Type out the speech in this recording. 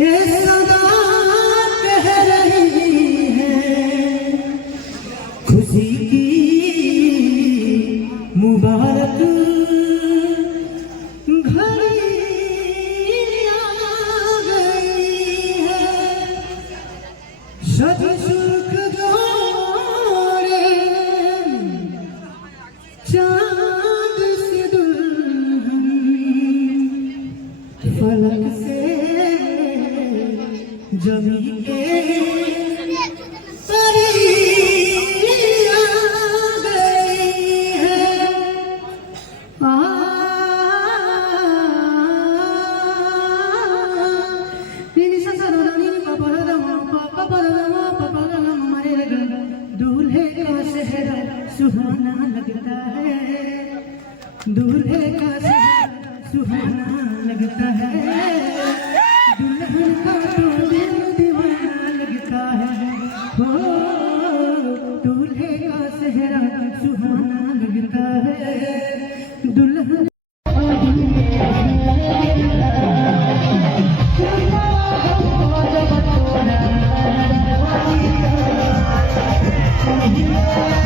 ये सदा कह रही है खुशी की मुबारक घड़ी आ गई है। सद सुख जोड़े चांद से दुल्हन फलक से जमी के परी आ गई है। दूल्हे का सेहरा सुहाना लगता है, दूल्हे का सेहरा सुहाना लगता है, दुल्हन का तो दिल दीवाना लगता है। हो दूल्हे का सेहरा सुहाना लगता है, दुल्हन Yeah.